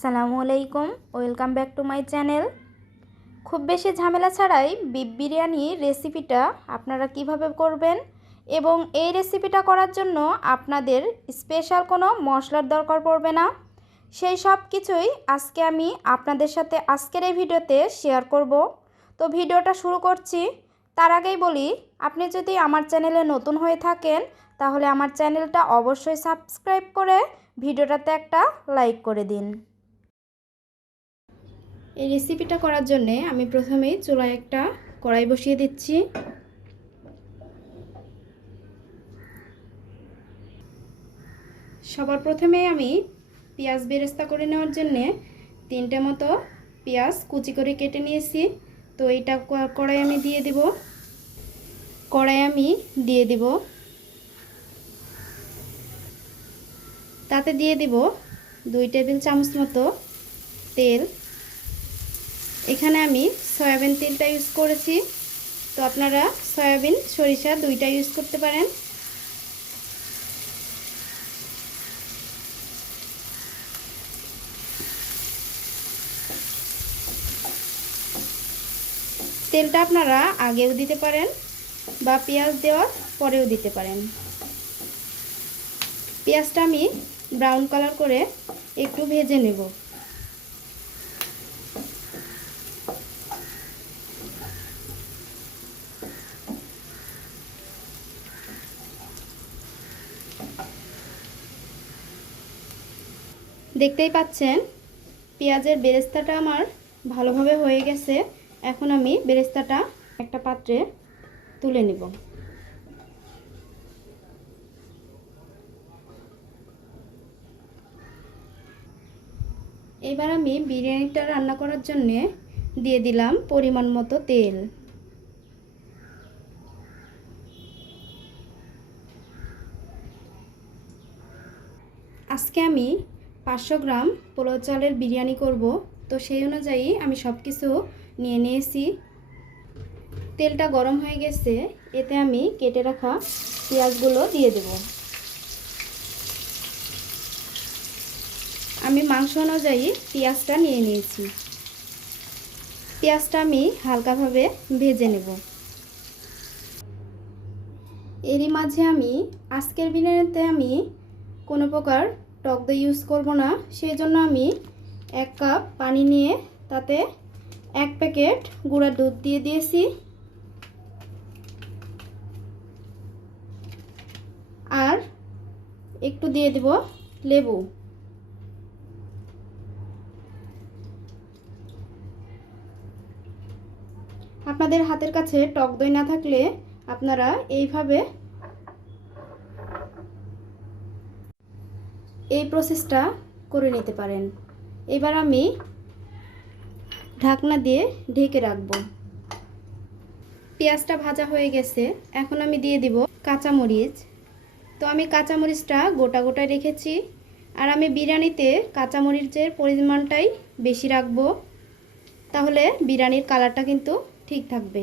সালামু আলাইকুম, welcome back to my channel. খুব বেশি ঝামেলা ছাড়াই বিফ বিরিয়ানি রেসিপিটা আপনারা কীভাবে করবেন এবং এই রেসিপিটা করার জন্য আপনাদের স্পেশাল কোনো মশলার দরকার পড়বে না। সেই সব কিছুই আজকে আমি আপনাদের সাথে আজকের এই ভিডিওতে শেয়ার করব। তো ভিডিওটা শুরু করছি। তার আগেই বলি, আপনি যদি আমার চ্যানেলে নতুন হয়ে থাকেন, তাহলে আমার চ্যানেলটা অবশ্যই সাবস্ক্রাইব করে ভিডিওটাতে একটা লাইক করে দিন। এই রেসিপিটা করার জন্যে আমি প্রথমেই চুলায় একটা কড়াই বসিয়ে দিচ্ছি। সবার প্রথমে আমি পেঁয়াজ বেরেস্তা করে নেওয়ার জন্যে তিনটে মতো পেঁয়াজ কুচি করে কেটে নিয়েছি। তো এইটা কড়াই আমি দিয়ে দিব। কড়াই আমি দিয়ে দিব। তাতে দিয়ে দিব দুই টেবিল চামচ মতো তেল। এখানে আমি সয়াবিন তেলটা ইউজ করেছি। তো আপনারা সয়াবিন, সরিষা দুইটা ইউজ করতে পারেন। তেলটা আপনারা আগেও দিতে পারেন বা পেঁয়াজ দেওয়ার পরেও দিতে পারেন। পেঁয়াজটা আমি ব্রাউন কালার করে একটু ভেজে নেব। দেখতেই পাচ্ছেন, পেঁয়াজের বেরেস্তাটা আমার ভালোভাবে হয়ে গেছে। এখন আমি বেরেস্তাটা একটা পাত্রে তুলে নেব। এবার আমি বিরিয়ানিটা রান্না করার জন্যে দিয়ে দিলাম পরিমাণ মতো তেল। আজকে আমি পাঁচশো গ্রাম পোলাও চালের বিরিয়ানি করব। তো সেই অনুযায়ী আমি সব কিছু নিয়ে নিয়েছি। তেলটা গরম হয়ে গেছে, এতে আমি কেটে রাখা পেঁয়াজগুলো দিয়ে দেব। আমি মাংস অনুযায়ী পেঁয়াজটা নিয়ে নিয়েছি। পেঁয়াজটা আমি হালকাভাবে ভেজে নেব। এরই মাঝে আমি আজকের বিরিয়ানিতে আমি কোনো প্রকার টক দই ইউজ করব না। সেই জন্য আমি এক কাপ পানি নিয়ে তাতে এক প্যাকেট গুঁড়া দুধ দিয়ে দিয়েছি। আর একটু দিয়ে দেব লেবু। আপনাদের হাতের কাছে টক দই না থাকলে আপনারা এইভাবে এই প্রসেসটা করে নিতে পারেন। এবার আমি ঢাকনা দিয়ে ঢেকে রাখব। পেঁয়াজটা ভাজা হয়ে গেছে। এখন আমি দিয়ে দিব কাঁচামরিচ। তো আমি কাঁচামরিচটা গোটা গোটা রেখেছি। আর আমি বিরিয়ানিতে কাঁচামরিচের পরিমাণটাই বেশি রাখব। তাহলে বিরিয়ানির কালারটা কিন্তু ঠিক থাকবে।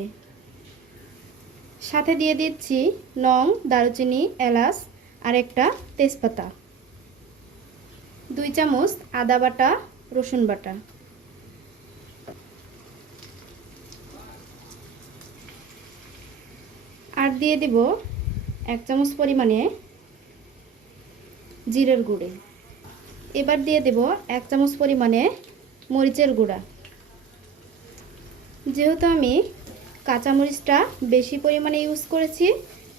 সাথে দিয়ে দিচ্ছি লং দারুচিনি, এলাচ আর একটা তেজপাতা। দুই চামচ আদা বাটা, রসুন বাটা। আর দিয়ে দেব এক চামচ পরিমাণে জিরের গুঁড়ে। এবার দিয়ে দেব এক চামচ পরিমাণে মরিচের গুঁড়া। যেহেতু আমি কাঁচামরিচটা বেশি পরিমাণে ইউজ করেছি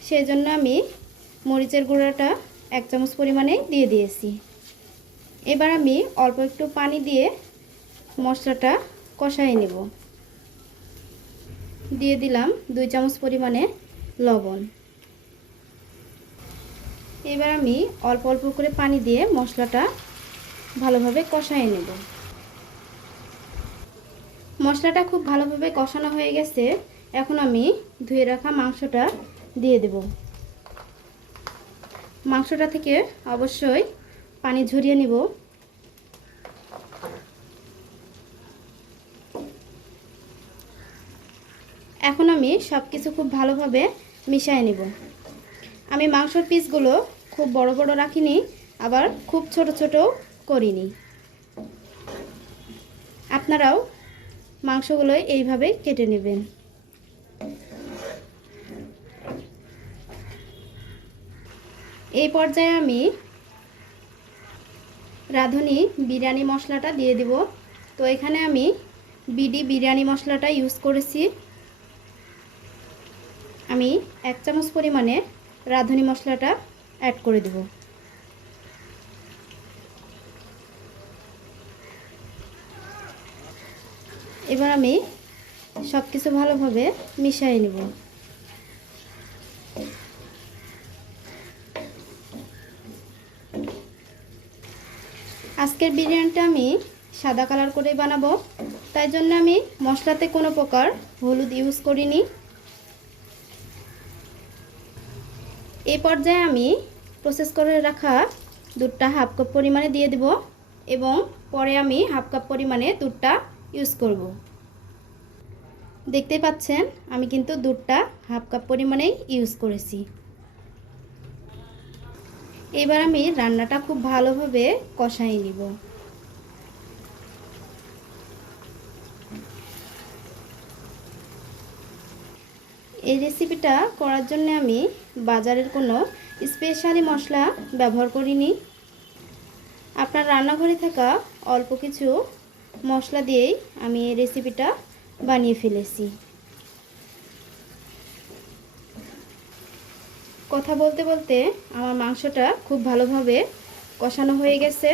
সেই জন্য আমি মরিচের গুঁড়াটা এক চামচ পরিমাণে দিয়ে দিয়েছি। এবার আমি অল্প একটু পানি দিয়ে মশলাটা কষাই নেব। দিয়ে দিলাম দুই চামচ পরিমাণে লবণ। এবার আমি অল্প অল্প করে পানি দিয়ে মশলাটা ভালোভাবে কষাই নেব। মশলাটা খুব ভালোভাবে কষানো হয়ে গেছে। এখন আমি ধুয়ে রাখা মাংসটা দিয়ে দেব। মাংসটা থেকে অবশ্যই পানি ঝরিয়ে নিব। এখন আমি সব কিছু খুব ভালোভাবে মিশিয়ে নিব। আমি মাংসর পিসগুলো খুব বড় বড় রাখিনি, আবার খুব ছোট ছোট করিনি। আপনারাও মাংসগুলো এইভাবে কেটে নেবেন। এই পর্যায়ে আমি রাঁধুনি বিরিয়ানি মশলাটা দিয়ে দিব। তো এখানে আমি বিডি বিরিয়ানি মশলাটা ইউজ করেছি। আমি এক চামচ পরিমাণে রাঁধুনি মশলাটা অ্যাড করে দেব। এবার আমি সব কিছু ভালোভাবে মিশিয়ে নেব। আজকের বিরিয়ানিটা আমি সাদা কালার করেই বানাবো। তাই জন্য আমি মশলাতে কোনো প্রকার হলুদ ইউজ করিনি। এই পর্যায়ে আমি প্রসেস করে রাখা দুধটা হাফ কাপ পরিমাণে দিয়ে দেব এবং পরে আমি হাফ কাপ পরিমাণে দুধটা ইউজ করব। দেখতে পাচ্ছেন, আমি কিন্তু দুধটা হাফ কাপ পরিমাণেই ইউজ করেছি। এবার আমি রান্নাটা খুব ভালোভাবে কষাই নিব। এই রেসিপিটা করার জন্য আমি বাজারের কোনো স্পেশালি মশলা ব্যবহার করিনি। আপনার রান্নাঘরে থাকা অল্প কিছু মশলা দিয়েই আমি এই রেসিপিটা বানিয়ে ফেলেছি। কথা বলতে বলতে আমার মাংসটা খুব ভালোভাবে কষানো হয়ে গেছে।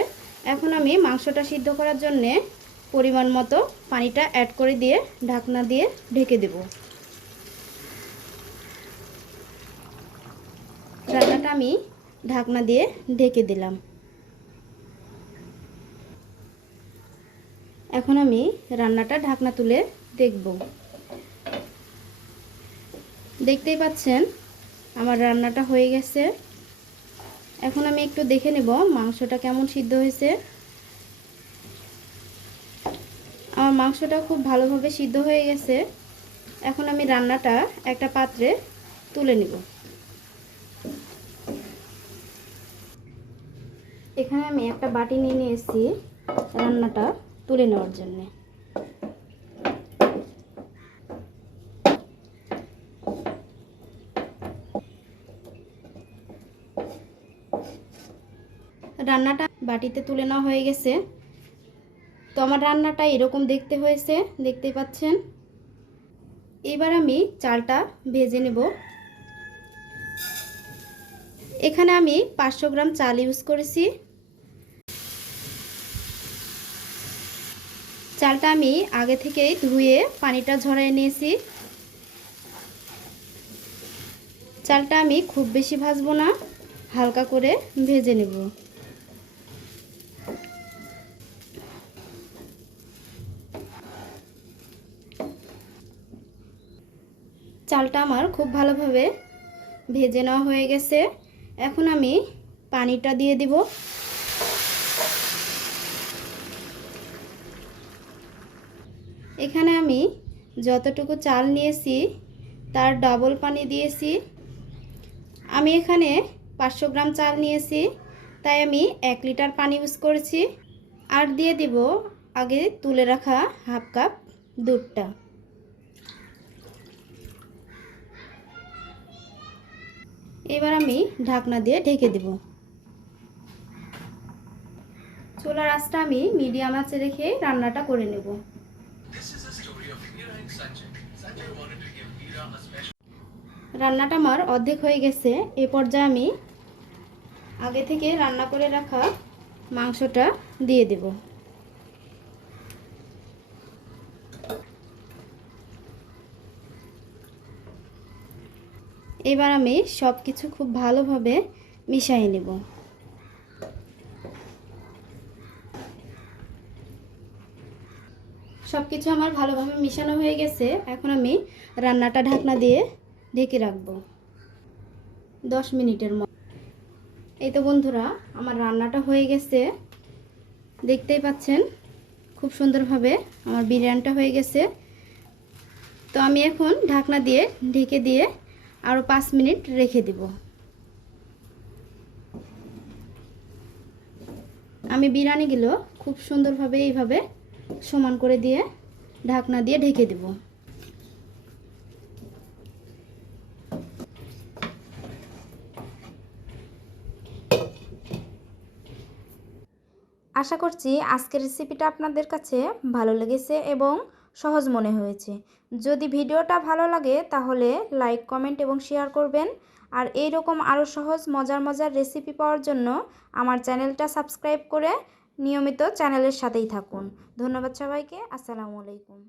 এখন আমি মাংসটা সিদ্ধ করার জন্যে পরিমাণ মতো পানিটা অ্যাড করে দিয়ে ঢাকনা দিয়ে ঢেকে দেব। রান্নাটা আমি ঢাকনা দিয়ে ঢেকে দিলাম। এখন আমি রান্নাটা ঢাকনা তুলে দেখব। দেখতেই পাচ্ছেন আমার রান্নাটা হয়ে গেছে। এখন আমি একটু দেখে নেব মাংসটা কেমন সিদ্ধ হয়েছে। আমার মাংসটা খুব ভালোভাবে সিদ্ধ হয়ে গেছে। এখন আমি রান্নাটা একটা পাত্রে তুলে নেব। এখানে আমি একটা বাটি নিয়ে নিয়েছি রান্নাটা তুলে নেওয়ার জন্যে। রান্নাটা বাটিতে তুলে নেওয়া হয়ে গেছে। তো আমার রান্নাটা এরকম দেখতে হয়েছে, দেখতেই পাচ্ছেন। এবার আমি চালটা ভেজে নেব। এখানে আমি পাঁচশো গ্রাম চাল ইউজ করেছি। চালটা আমি আগে থেকেই ধুয়ে পানিটা ঝরাই নিয়েছি। চালটা আমি খুব বেশি ভাজবো না, হালকা করে ভেজে নেব। চালটা আমার খুব ভালোভাবে ভেজে নেওয়া হয়ে গেছে। এখন আমি পানিটা দিয়ে দিব। এখানে আমি যতটুকু চাল নিয়েছি, তার ডাবল পানি দিয়েছি। আমি এখানে পাঁচশো গ্রাম চাল নিয়েছি, তাই আমি এক লিটার পানি ইউজ করেছি। আর দিয়ে দিব আগে তুলে রাখা হাফ কাপ দুধটা। এবার আমি ঢাকনা দিয়ে ঢেকে দেব। চুলার আঁচটা আমি মিডিয়াম আঁচে রেখে রান্নাটা করে নেব। রান্নাটা আমার অর্ধেক হয়ে গেছে। এ পর্যায়ে আমি আগে থেকে রান্না করে রাখা মাংসটা দিয়ে দেব। এবার আমি সব কিছু খুব ভালোভাবে মিশিয়ে নেব। সব কিছু আমার ভালোভাবে মিশানো হয়ে গেছে। এখন আমি রান্নাটা ঢাকনা দিয়ে ঢেকে রাখব। দশ মিনিটের মতো। এই তো বন্ধুরা, আমার রান্নাটা হয়ে গেছে। দেখতেই পাচ্ছেন, খুব সুন্দরভাবে আমার বিরিয়ানিটা হয়ে গেছে। তো আমি এখন ঢাকনা দিয়ে ঢেকে দিয়ে আরও পাঁচ মিনিট রেখে দেব। আমি বিরিয়ানিগুলো খুব সুন্দরভাবে এইভাবে সমান করে দিয়ে ঢাকনা দিয়ে ঢেকে দেব। আশা করছি আজকের রেসিপিটা আপনাদের কাছে ভালো লেগেছে এবং সহজ মনে হয়েছে। যদি ভিডিওটা ভালো লাগে, তাহলে লাইক, কমেন্ট এবং শেয়ার করবেন। আর এই রকম আরও সহজ, মজার মজার রেসিপি পাওয়ার জন্য আমার চ্যানেলটা সাবস্ক্রাইব করে নিয়মিত চ্যানেলের সাথেই থাকুন। ধন্যবাদ সবাইকে। আসসালামু আলাইকুম।